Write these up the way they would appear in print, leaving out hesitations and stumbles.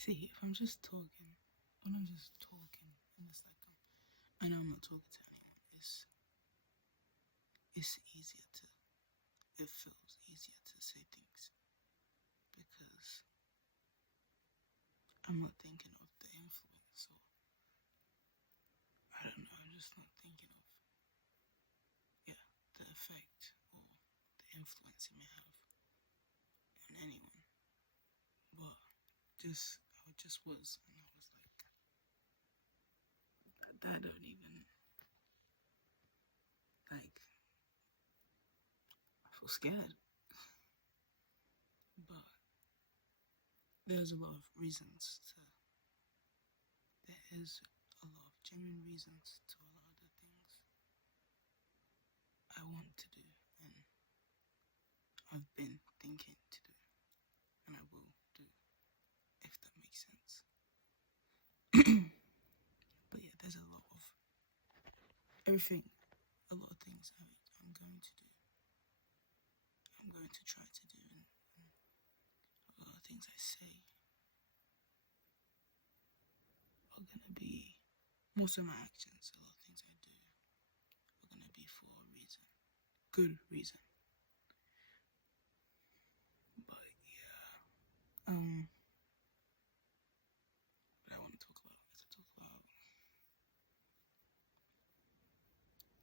See, if I'm just talking, when I'm just talking, and it's like I know I'm not talking to anyone. It's easier to. It feels easier to say things because I'm not thinking of the influence, or I don't know. I'm just not thinking of the effect or the influence it may have on anyone. But I just was, and I was like, that don't even like. I feel scared, but there's a lot of reasons to. There is a lot of genuine reasons to a lot of the things I want to do, and I've been thinking to do, and I will do, if that makes sense. But yeah, there's a lot of everything, a lot of things I'm going to do. I'm going to try to do, and a lot of things I say are going to be, most of my actions, a lot of things I do are going to be for a reason, good reason. But yeah, what I want to talk about is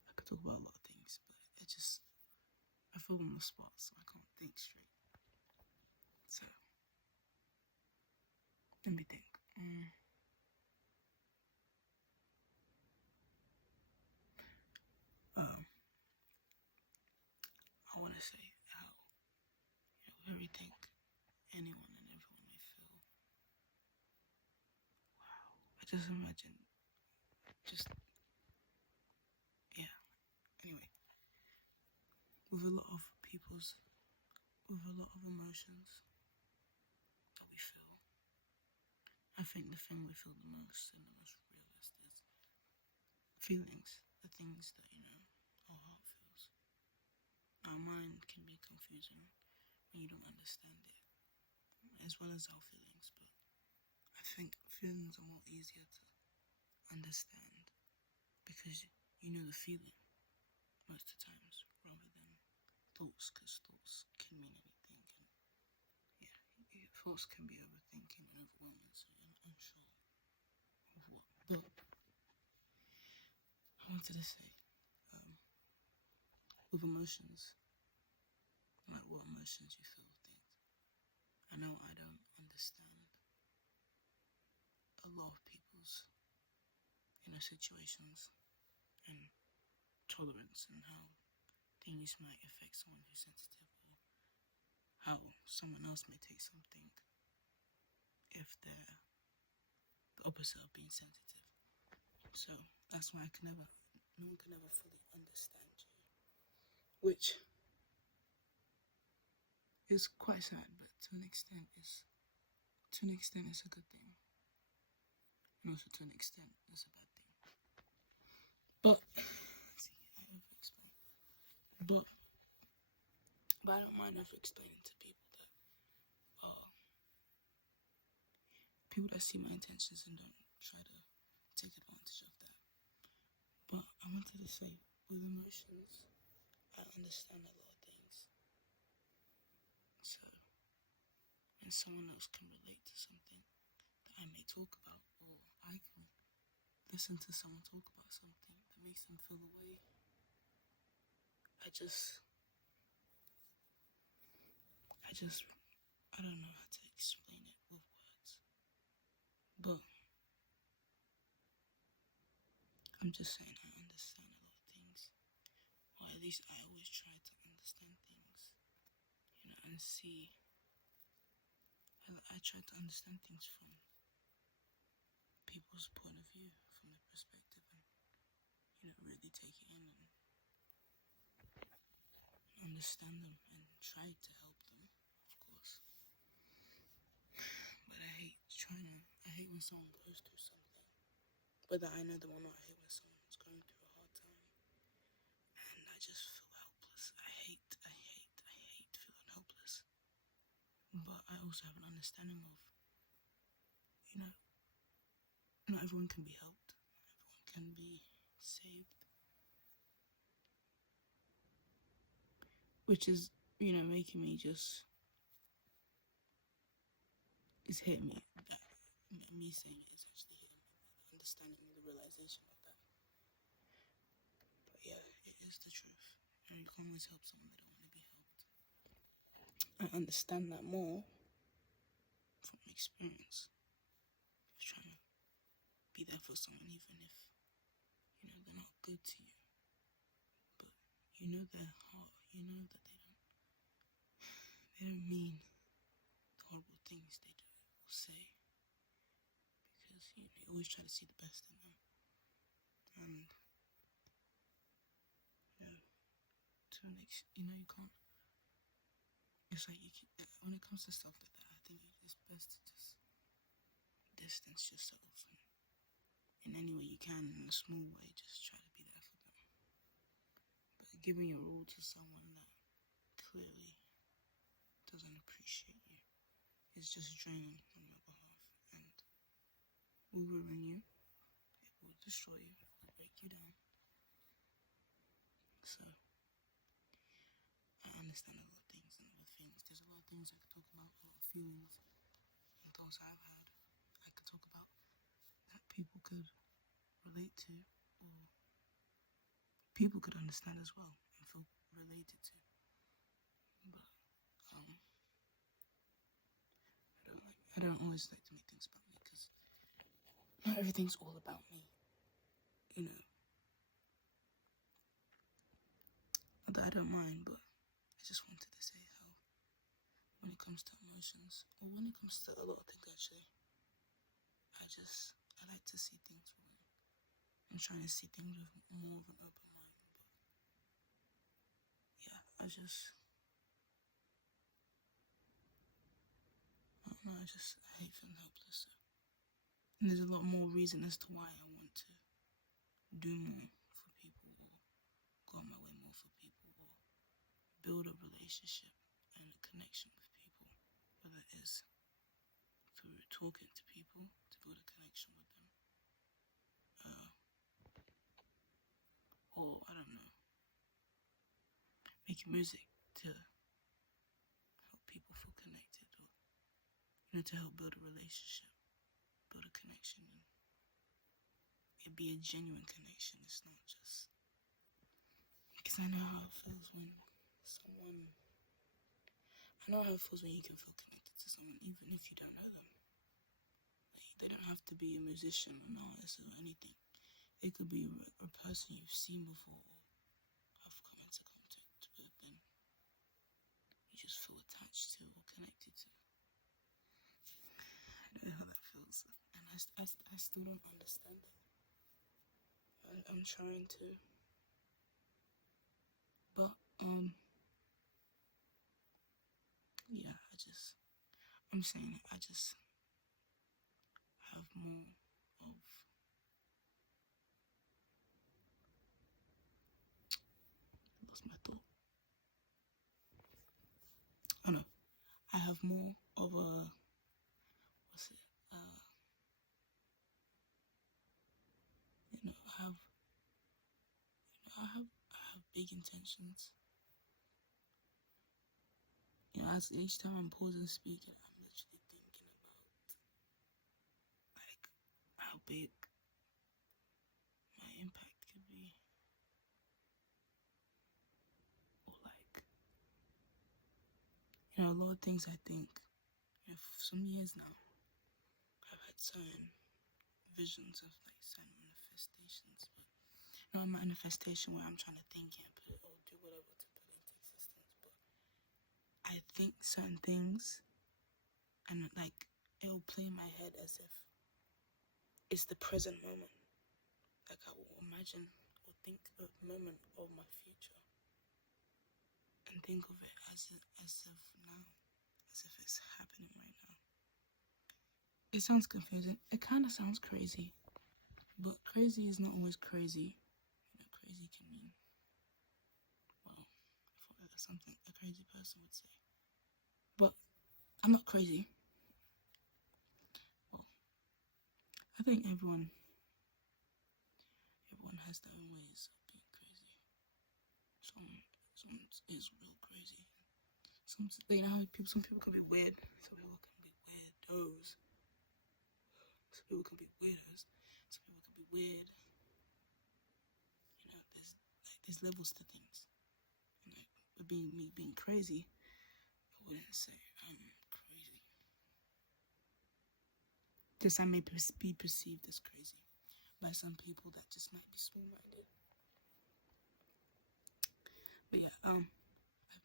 I could talk about a lot of things, but I feel on the spot, so I can't think straight. So let me think. I want to say how everything anyone and everyone may feel. Wow. I just imagine, yeah. Anyway, with a lot of with a lot of emotions that we feel, I think the thing we feel the most and the most realist is feelings, the things that, our heart feels. Our mind can be confusing when you don't understand it, as well as our feelings, but I think feelings are more easier to understand because you know the feeling most of the times rather than thoughts, because thoughts can mean anything, and thoughts can be overthinking and overwhelming, so you're not unsure of what. But I wanted to say, with emotions, like what emotions you feel things. I know I don't understand a lot of people's, situations and tolerance and how things might affect someone who's sensitive, or how someone else may take something if they're the opposite of being sensitive. So that's why no one can ever fully understand you, which is quite sad, but to an extent it's a good thing, and also to an extent it's a bad thing. But but I don't mind over explaining to people that people that see my intentions and don't try to take advantage of that. But I wanted to say, with emotions, I understand a lot of things. So when someone else can relate to something that I may talk about, or I can listen to someone talk about something that makes them feel a way, I don't know how to explain it with words. But I'm just saying I understand a lot of things. Or at least I always try to understand things, and see. I try to understand things from people's point of view, from their perspective, and, really take it in and understand them and try to help them, of course. But I hate when someone goes through something, whether I know them or not. I hate when someone is going through a hard time, and I just feel helpless. I hate feeling helpless. But I also have an understanding of you know, not everyone can be helped. Not everyone can be saved. Which is, making me just, it's hitting me. Me saying it is actually hitting me. Understanding the realization of that. But yeah, it is the truth. You can always help someone that don't want to be helped. I understand that more from experience. Just trying to be there for someone even if, they're not good to you. But you know their heart. You know that they don't mean the horrible things they do or say. Because, you always try to see the best in them. And, to an extent, you can't. It's like when it comes to stuff like that, I think it's best to just distance yourself and in any way you can, in a small way, just try to be there for them. But giving your all to someone that clearly doesn't appreciate you is just draining on your behalf and will ruin you. It will destroy you. It will break you down. So I understand a lot of things and other things. There's a lot of things I could talk about, a lot of feelings and thoughts I've had. I could talk about that people could relate to or people could understand as well and feel related to. But I don't always like to make things about me because not everything's all about me. Not that I don't mind, but I just wanted to say how when it comes to emotions, or when it comes to a lot of things actually, I like to see things from, I'm trying to see things with more of an open mind. But yeah, I hate feeling helpless. So. And there's a lot more reason as to why I want to do more for people or go on my way more for people or build a relationship and a connection with people, whether it is through talking to people to build a connection with them, or I don't know, making music to help people feel connected, or to help build a relationship, build a connection, and it be a genuine connection. It's not just because I know how it feels when you can feel connected to someone even if you don't know them. They don't have to be a musician or an artist or anything. It could be a person you've seen before or have come into contact with, then you just feel attached to or connected to. I don't know how that feels, and I still don't understand it. I'm trying to, but yeah, I'm saying it. I just have more of. I lost my thought. Oh no, I have more of a. What's it? I have big intentions. As each time I'm pausing speaking, I'm literally thinking about like how big my impact could be, or like a lot of things. I think for some years now, I've had certain visions of like certain manifestations, but not a manifestation where I'm trying to think and put it or do whatever to put it into existence, but I think certain things and like it'll play in my head as if it's the present moment. Like I will imagine or think of a moment of my future and think of it as of now, as if it's happening right now. It sounds confusing. It kind of sounds crazy, but crazy is not always crazy. Crazy can mean, well, I thought that was something a crazy person would say. But I'm not crazy. Well, think everyone has their own ways of being crazy. Some is real crazy. Some people can be weird. Some people can be weirdos. Some people can be weirdos. Some people can be weird. There's levels to things. With me being crazy, I wouldn't say I'm crazy. Just I may be perceived as crazy by some people that just might be small-minded. But yeah, I've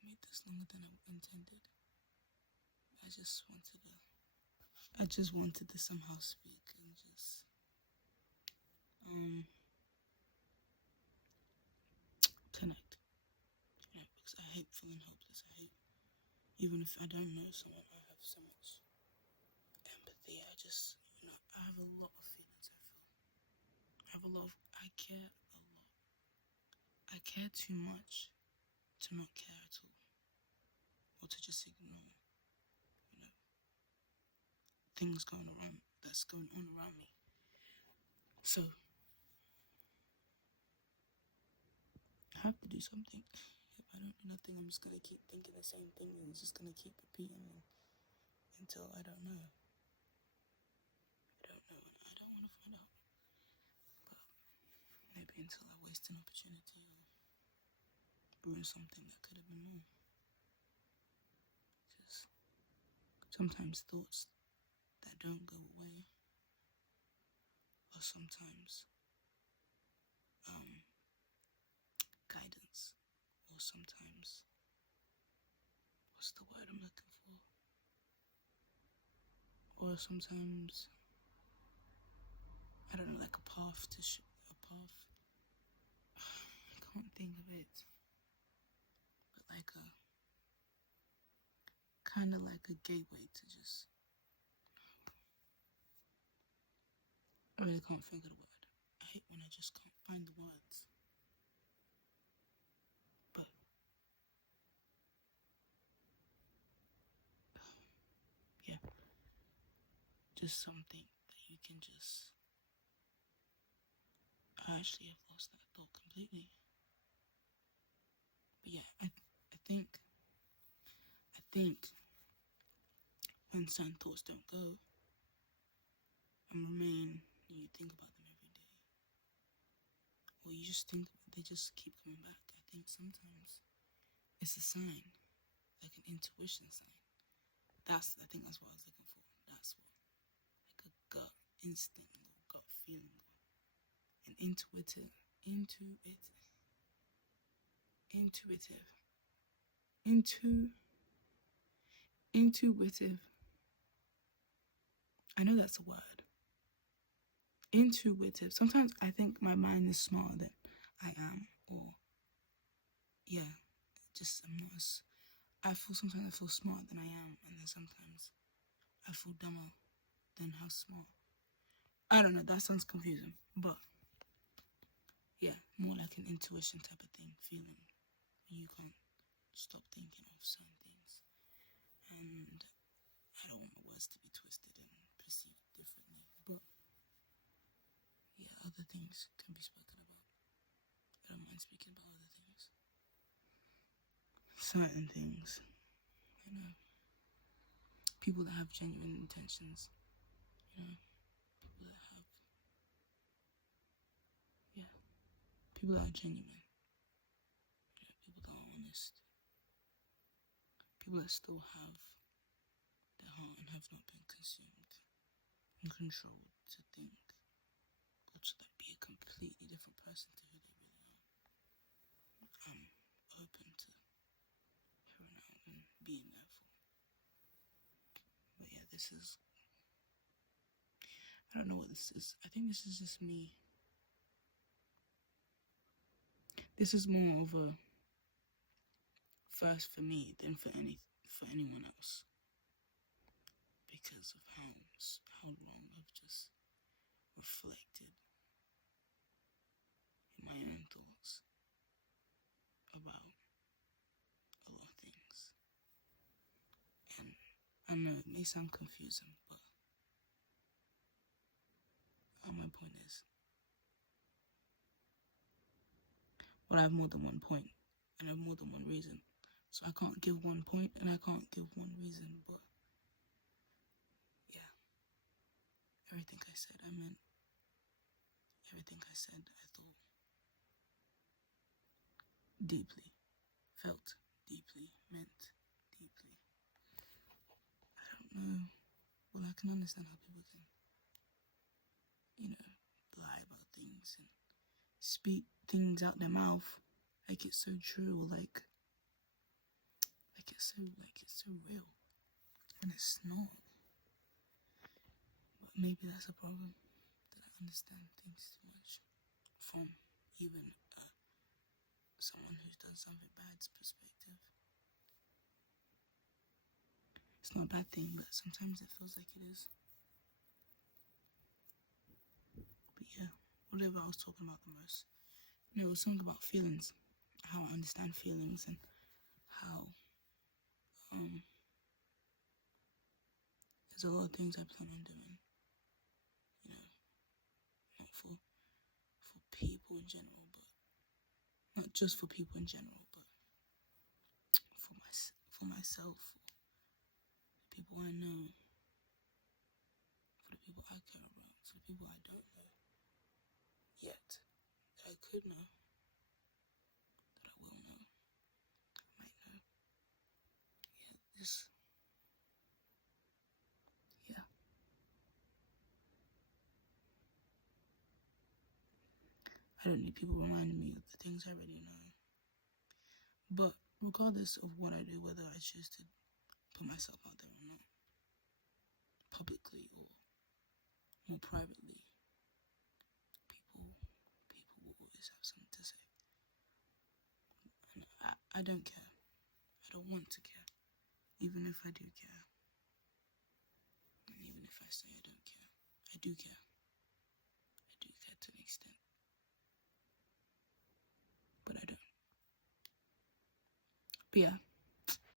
made this longer than I intended. I just wanted to somehow speak and just connect. Because I hate feeling hopeless. Even if I don't know someone, I have so much empathy. I have a lot of feelings. I care a lot. I care too much to not care at all, or to just ignore, things that's going on around me. So I have to do something. If I don't do nothing, I'm just gonna keep thinking the same thing, and it's just gonna keep repeating until I don't know. I don't want to find out. But maybe until I waste an opportunity or ruin something that could have been more. Because sometimes thoughts that don't go away, or sometimes guidance, or sometimes, what's the word I'm looking for? Or sometimes, I don't know, like a path. I can't think of it. But kind of like a gateway to just, I really can't think of the word. I hate when I just can't find the words. But yeah, just something that you can just, I actually have lost that thought completely. But yeah, I think when certain thoughts don't go and remain, you think about them every day, or you just think they just keep coming back. I think sometimes it's a sign, like an intuition sign. I think that's what I was looking for. That's what, like a gut instinct, or gut feeling, an intuitive. I know that's a word. Intuitive. Sometimes I think my mind is smarter than I am, or yeah, sometimes I feel smarter than I am, and then sometimes I feel dumber than how smart. I don't know, that sounds confusing, but yeah, more like an intuition type of thing, feeling. You can't stop thinking of certain things, and I don't want my words to be twisted and perceived differently, but yeah, other things can be spoken about. I don't mind speaking about other things. Certain things, people that have genuine intentions, people that are genuine, people that are honest, people that still have their heart and have not been consumed and controlled to think, or to be a completely different person to who they really are. I'm open to hearing out and being there for. But yeah, I don't know what this is. I think this is just me. This is more of a first for me than for anyone else, because of how long I've just reflected in my own thoughts about a lot of things. And I know it may sound confusing, but point is. Well, I have more than one point, and I have more than one reason. So I can't give one point, and I can't give one reason, but yeah. Everything I said, I meant. Everything I said, I thought deeply, felt deeply, meant deeply. I don't know. Well, I can understand how people can, lie about things and speak things out their mouth like it's so true, or like it's so real, and it's not. But maybe that's a problem, that I understand things too much from even someone who's done something bad's perspective. It's not a bad thing, but sometimes it feels like it is. But yeah, whatever I was talking about the most. It was something about feelings, how I understand feelings, and how there's a lot of things I plan on doing, not for people in general, but not just for people in general, but for myself, for the people I know, for the people I care about, for the people I don't know yet, that I could know, that I will know, I might know. Yeah. I don't need people reminding me of the things I already know. But regardless of what I do, whether I choose to put myself out there or not, publicly or more privately, people will always have something to say. And I don't care. I don't want to care. Even if I do care. And even if I say I don't care. I do care. I do care to an extent. But I don't. But yeah.